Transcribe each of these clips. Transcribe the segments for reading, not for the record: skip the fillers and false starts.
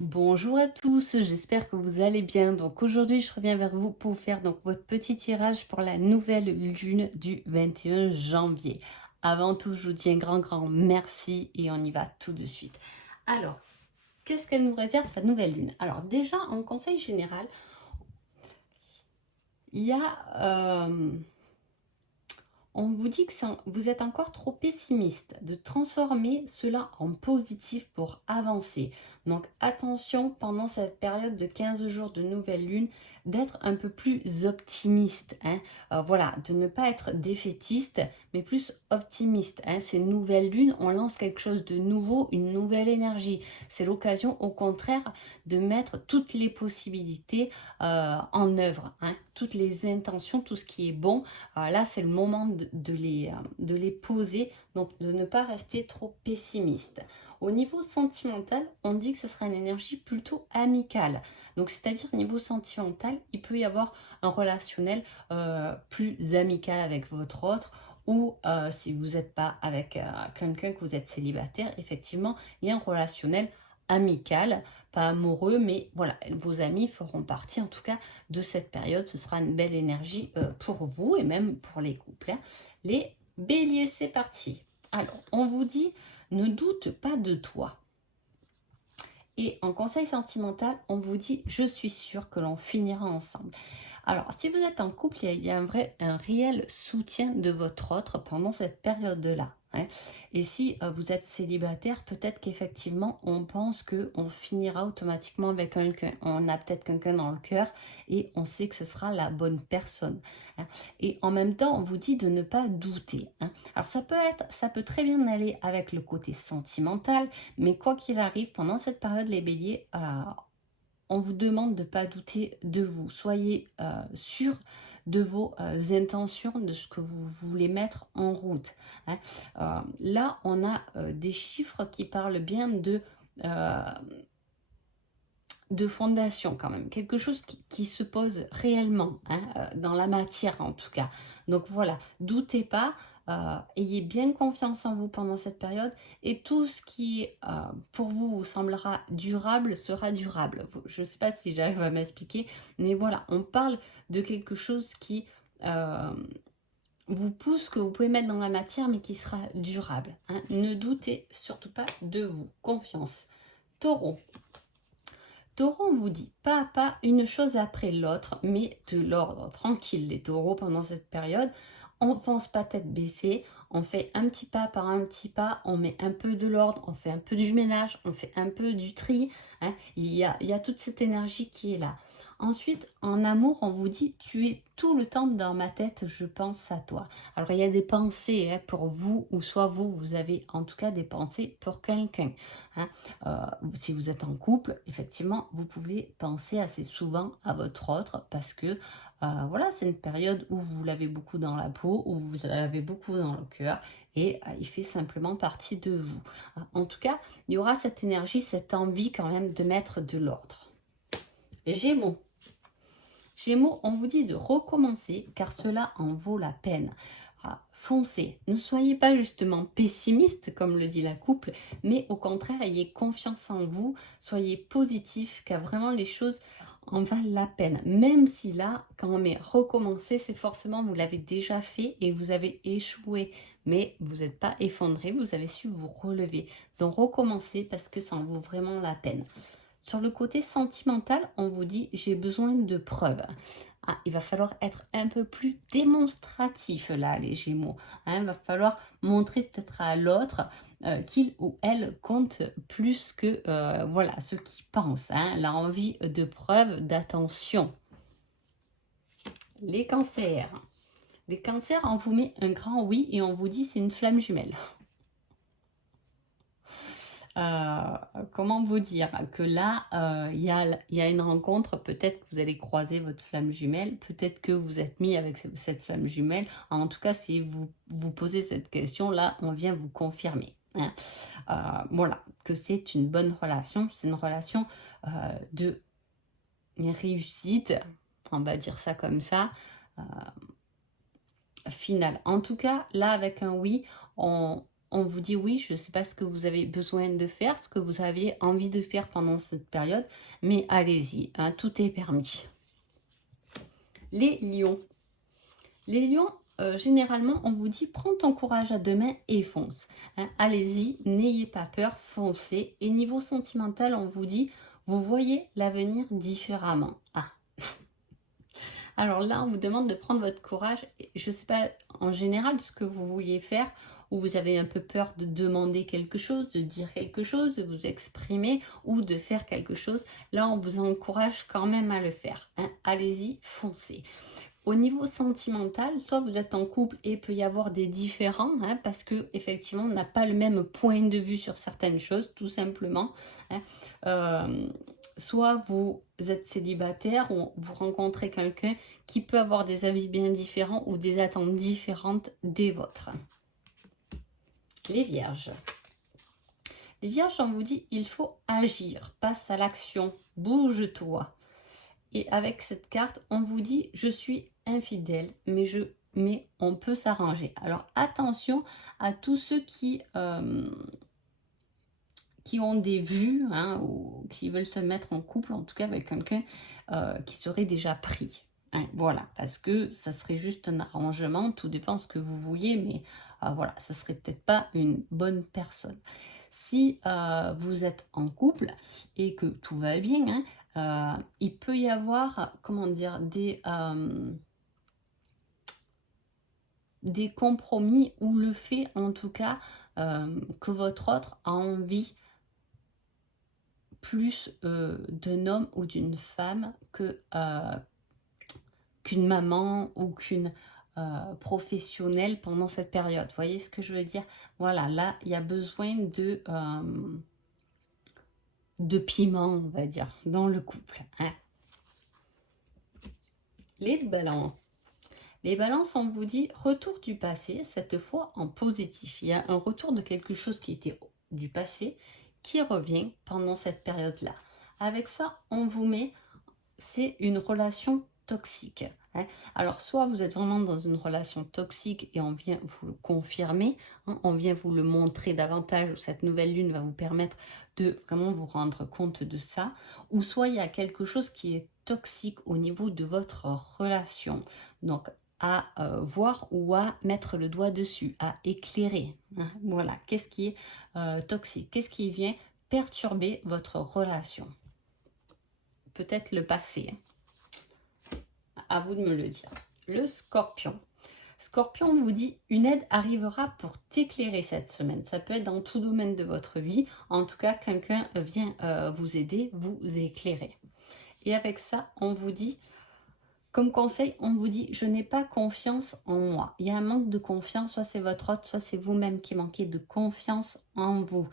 Bonjour à tous, j'espère que vous allez bien. Donc aujourd'hui, je reviens vers vous pour faire donc votre petit tirage pour la nouvelle lune du 21 janvier. Avant tout, je vous dis un grand merci et on y va tout de suite. Alors, qu'est-ce qu'elle nous réserve sa nouvelle lune? Alors déjà, en conseil général, il y a on vous dit que vous êtes encore trop pessimiste, de transformer cela en positif pour avancer. Donc attention pendant cette période de 15 jours de nouvelle lune, d'être un peu plus optimiste. Hein. Voilà, de ne pas être défaitiste, mais plus optimiste. Hein. Ces nouvelles lunes, on lance quelque chose de nouveau, une nouvelle énergie. C'est l'occasion au contraire de mettre toutes les possibilités en œuvre, hein. Toutes les intentions, tout ce qui est bon. Là, c'est le moment de les poser, donc de ne pas rester trop pessimiste. Au niveau sentimental, on dit que ce sera une énergie plutôt amicale. Donc, c'est-à-dire niveau sentimental, il peut y avoir un relationnel plus amical avec votre autre, ou si vous n'êtes pas avec quelqu'un, que vous êtes célibataire, effectivement, il y a un relationnel amical, pas amoureux, mais voilà, vos amis feront partie en tout cas de cette période. Ce sera une belle énergie pour vous et même pour les couples. Hein. Les béliers, c'est parti. Alors, on vous dit, ne doute pas de toi. Et en conseil sentimental, on vous dit, je suis sûre que l'on finira ensemble. Alors, si vous êtes en couple, il y a un réel soutien de votre autre pendant cette période-là. Hein. Et si vous êtes célibataire, peut-être qu'effectivement, on pense qu'on finira automatiquement avec quelqu'un. On a peut-être quelqu'un dans le cœur et on sait que ce sera la bonne personne. Hein. Et en même temps, on vous dit de ne pas douter. Hein. Alors, ça peut très bien aller avec le côté sentimental, mais quoi qu'il arrive, pendant cette période, les béliers, on vous demande de ne pas douter de vous. Soyez sûr de vos intentions, de ce que vous voulez mettre en route. Hein. Là, on a des chiffres qui parlent bien euh, de fondation quand même, quelque chose qui se pose réellement, hein, dans la matière en tout cas. Donc voilà, doutez pas, ayez bien confiance en vous pendant cette période et tout ce qui pour vous semblera durable sera durable. Je ne sais pas si j'arrive à m'expliquer, mais voilà, on parle de quelque chose qui vous pousse, que vous pouvez mettre dans la matière mais qui sera durable. Hein. Ne doutez surtout pas de vous, confiance. Taureau. Taureau, on vous dit pas à pas, une chose après l'autre, mais de l'ordre. Tranquille, les taureaux, pendant cette période, on fonce pas tête baissée, on fait un petit pas par un petit pas, on met un peu de l'ordre, on fait un peu du ménage, on fait un peu du tri. Hein. Il y a toute cette énergie qui est là. Ensuite, en amour, on vous dit, tu es tout le temps dans ma tête, je pense à toi. Alors, il y a des pensées, hein, pour vous, ou soit vous avez en tout cas des pensées pour quelqu'un. Hein. Si vous êtes en couple, effectivement, vous pouvez penser assez souvent à votre autre parce que voilà, c'est une période où vous l'avez beaucoup dans la peau, où vous l'avez beaucoup dans le cœur et il fait simplement partie de vous. En tout cas, il y aura cette énergie, cette envie quand même de mettre de l'ordre. Gémeaux. Gémeaux, on vous dit de recommencer car cela en vaut la peine. Foncez, ne soyez pas justement pessimiste comme le dit la couple, mais au contraire ayez confiance en vous, soyez positif car vraiment les choses en valent la peine. Même si là, quand on met recommencer, c'est forcément vous l'avez déjà fait et vous avez échoué, mais vous n'êtes pas effondré, vous avez su vous relever. Donc recommencez parce que ça en vaut vraiment la peine. Sur le côté sentimental, on vous dit j'ai besoin de preuves. Il va falloir être un peu plus démonstratif là, les Gémeaux. Hein. Il va falloir montrer peut-être à l'autre qu'il ou elle compte plus que voilà, ceux qui pensent. Hein. La envie de preuves, d'attention. Les cancers. Les cancers, on vous met un grand oui et on vous dit c'est une flamme jumelle. Comment vous dire que là, il y a une rencontre, peut-être que vous allez croiser votre flamme jumelle, peut-être que vous êtes mis avec cette flamme jumelle. En tout cas, si vous vous posez cette question, là, on vient vous confirmer. Hein. Voilà, que c'est une bonne relation, c'est une relation de réussite, on va dire ça comme ça, finale. En tout cas, là, avec un oui, on vous dit oui, je ne sais pas ce que vous avez besoin de faire, ce que vous avez envie de faire pendant cette période, mais allez-y, hein, tout est permis. Les lions. Les lions, généralement, on vous dit prends ton courage à deux mains et fonce. Hein, allez-y, n'ayez pas peur, foncez. Et niveau sentimental, on vous dit vous voyez l'avenir différemment. Ah. Alors là, on vous demande de prendre votre courage. Je ne sais pas en général ce que vous vouliez faire, ou vous avez un peu peur de demander quelque chose, de dire quelque chose, de vous exprimer ou de faire quelque chose. Là, on vous encourage quand même à le faire. Hein. Allez-y, foncez. Au niveau sentimental, soit vous êtes en couple et il peut y avoir des différends, hein, parce que effectivement, on n'a pas le même point de vue sur certaines choses, tout simplement. Hein. Soit vous êtes célibataire ou vous rencontrez quelqu'un qui peut avoir des avis bien différents ou des attentes différentes des vôtres. Les vierges. Les vierges, on vous dit, il faut agir, passe à l'action, bouge-toi. Et avec cette carte, on vous dit, je suis infidèle, mais on peut s'arranger. Alors attention à tous ceux qui ont des vues, hein, ou qui veulent se mettre en couple, en tout cas avec quelqu'un qui serait déjà pris. Hein, voilà, parce que ça serait juste un arrangement, tout dépend de ce que vous vouliez, mais voilà, ça serait peut-être pas une bonne personne. Si vous êtes en couple et que tout va bien, hein, il peut y avoir, comment dire, des compromis ou le fait, en tout cas, que votre autre a envie plus d'un homme ou d'une femme qu'une maman ou qu'une professionnelle pendant cette période. Vous voyez ce que je veux dire? Voilà, là, il y a besoin de piment, on va dire, dans le couple. Hein. Les balances. Les balances, on vous dit retour du passé, cette fois en positif. Il y a un retour de quelque chose qui était du passé qui revient pendant cette période-là. Avec ça, on vous met, c'est une relation toxique. Hein. Alors, soit vous êtes vraiment dans une relation toxique et on vient vous le confirmer, hein, on vient vous le montrer davantage, cette nouvelle lune va vous permettre de vraiment vous rendre compte de ça, ou soit il y a quelque chose qui est toxique au niveau de votre relation. Donc, à voir ou à mettre le doigt dessus, à éclairer. Hein. Voilà, qu'est-ce qui est toxique? Qu'est-ce qui vient perturber votre relation? Peut-être le passé. Hein. À vous de me le dire. Le Scorpion. Scorpion vous dit, une aide arrivera pour t'éclairer cette semaine. Ça peut être dans tout domaine de votre vie. En tout cas, quelqu'un vient vous aider, vous éclairer. Et avec ça, on vous dit, comme conseil, on vous dit, je n'ai pas confiance en moi. Il y a un manque de confiance, soit c'est votre hôte, soit c'est vous-même qui manquez de confiance en vous.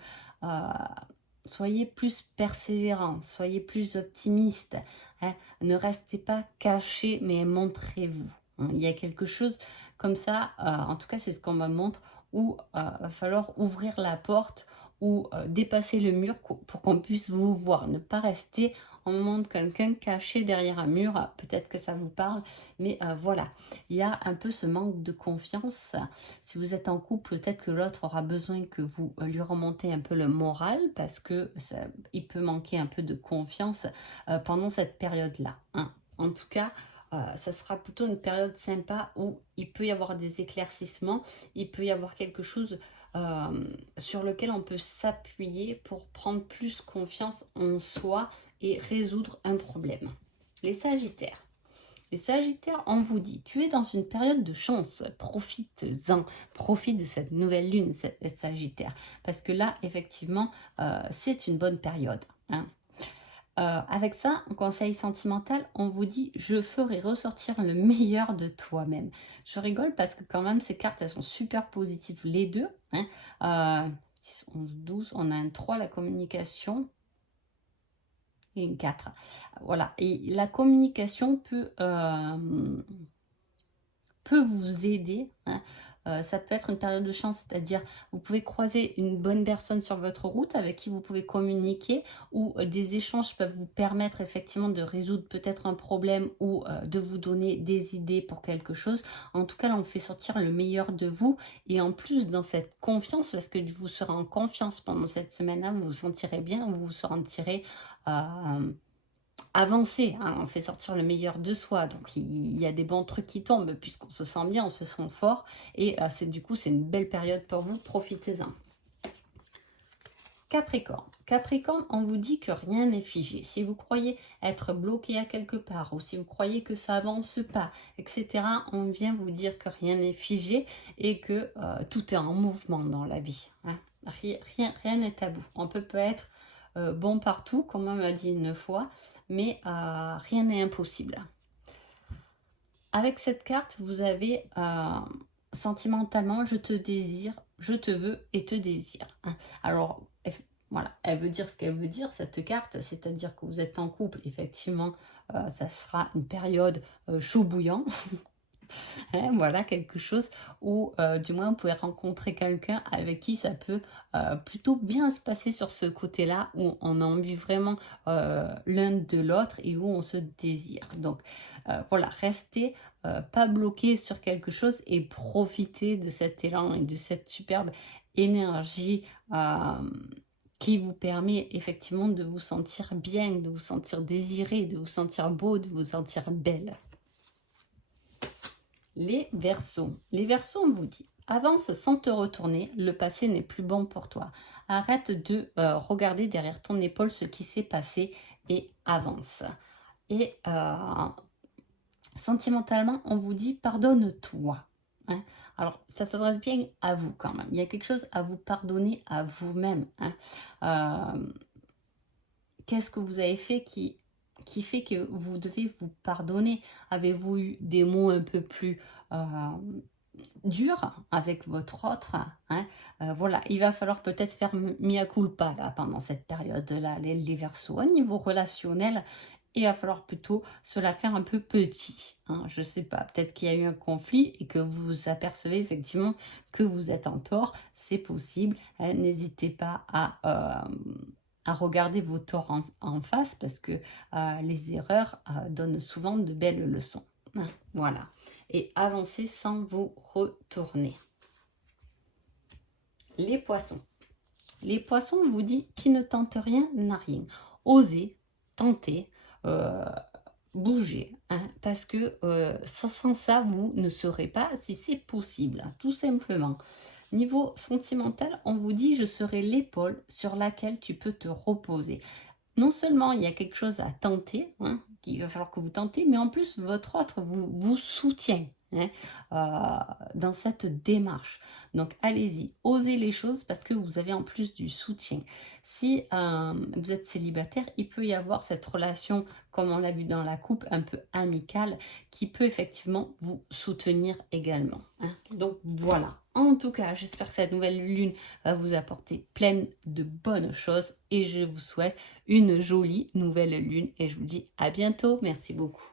Soyez plus persévérant, soyez plus optimiste. Hein. Ne restez pas caché, mais montrez-vous. Hein. Il y a quelque chose comme ça, en tout cas c'est ce qu'on me montre, où va falloir ouvrir la porte ou dépasser le mur pour qu'on puisse vous voir. Ne pas rester en moment de quelqu'un caché derrière un mur, peut-être que ça vous parle, mais voilà, il y a un peu ce manque de confiance. Si vous êtes en couple, peut-être que l'autre aura besoin que vous lui remontez un peu le moral, parce que il peut manquer un peu de confiance pendant cette période-là. Hein. En tout cas, ça sera plutôt une période sympa où il peut y avoir des éclaircissements, il peut y avoir quelque chose sur lequel on peut s'appuyer pour prendre plus confiance en soi et résoudre un problème. Les Sagittaires. Les Sagittaires, on vous dit, tu es dans une période de chance, profite-en, profite de cette nouvelle lune, Sagittaire, parce que là, effectivement, c'est une bonne période. Hein. Avec ça, en conseil sentimental, on vous dit, je ferai ressortir le meilleur de toi-même. Je rigole parce que quand même, ces cartes, elles sont super positives, les deux. Hein. 10, 11, 12, on a un 3, la communication, et une 4. Voilà, et la communication peut vous aider, hein, Ça peut être une période de chance, c'est-à-dire vous pouvez croiser une bonne personne sur votre route avec qui vous pouvez communiquer, ou des échanges peuvent vous permettre effectivement de résoudre peut-être un problème ou de vous donner des idées pour quelque chose. En tout cas, là, on fait sortir le meilleur de vous, et en plus dans cette confiance, parce que vous serez en confiance pendant cette semaine-là, vous vous sentirez bien, vous vous sentirez avancer, hein, on fait sortir le meilleur de soi, donc il y a des bons trucs qui tombent puisqu'on se sent bien, on se sent fort, et du coup c'est une belle période pour vous, profitez-en. Capricorne. Capricorne, on vous dit que rien n'est figé. Si vous croyez être bloqué à quelque part, ou si vous croyez que ça avance pas, etc., on vient vous dire que rien n'est figé et que tout est en mouvement dans la vie, hein. Rien n'est tabou. On peut pas être bon partout, comme on m'a dit une fois, mais rien n'est impossible. Avec cette carte, vous avez sentimentalement, je te désire, je te veux et te désire, hein. Alors, voilà, elle veut dire ce qu'elle veut dire, cette carte, c'est-à-dire que vous êtes en couple, effectivement, ça sera une période chaud bouillant. Hein, voilà, quelque chose où du moins vous pouvez rencontrer quelqu'un avec qui ça peut plutôt bien se passer sur ce côté-là, où on a envie vraiment l'un de l'autre et où on se désire. Donc voilà, restez pas bloqué sur quelque chose et profitez de cet élan et de cette superbe énergie qui vous permet effectivement de vous sentir bien, de vous sentir désiré, de vous sentir beau, de vous sentir belle. Les Verseaux. Les Verseaux, on vous dit, avance sans te retourner, le passé n'est plus bon pour toi. Arrête de regarder derrière ton épaule ce qui s'est passé et avance. Et sentimentalement, on vous dit, pardonne-toi, hein. Alors, ça s'adresse bien à vous quand même. Il y a quelque chose à vous pardonner à vous-même, hein. Qu'est-ce que vous avez fait qui fait que vous devez vous pardonner? Avez-vous eu des mots un peu plus durs avec votre autre, hein? Voilà, il va falloir peut-être faire mea culpa là, pendant cette période-là, les Verseaux. Au niveau relationnel, il va falloir plutôt se la faire un peu petit, hein. Je ne sais pas, peut-être qu'il y a eu un conflit et que vous vous apercevez effectivement que vous êtes en tort, c'est possible, hein. N'hésitez pas à regarder vos torts en face, parce que les erreurs donnent souvent de belles leçons, hein. Voilà, et avancez sans vous retourner. Les Poissons. Les Poissons, on vous dit, qui ne tente rien n'a rien. Osez, tentez, bouger, hein, parce que sans ça, vous ne saurez pas si c'est possible, hein, tout simplement. Niveau sentimental, on vous dit, je serai l'épaule sur laquelle tu peux te reposer. Non seulement il y a quelque chose à tenter, hein, qu'il va falloir que vous tentez, mais en plus votre autre vous soutient, hein, dans cette démarche. Donc allez-y, osez les choses, parce que vous avez en plus du soutien. Si vous êtes célibataire, il peut y avoir cette relation, comme on l'a vu dans la coupe, un peu amicale, qui peut effectivement vous soutenir également, hein. Donc voilà. En tout cas, j'espère que cette nouvelle lune va vous apporter plein de bonnes choses, et je vous souhaite une jolie nouvelle lune et je vous dis à bientôt. Merci beaucoup.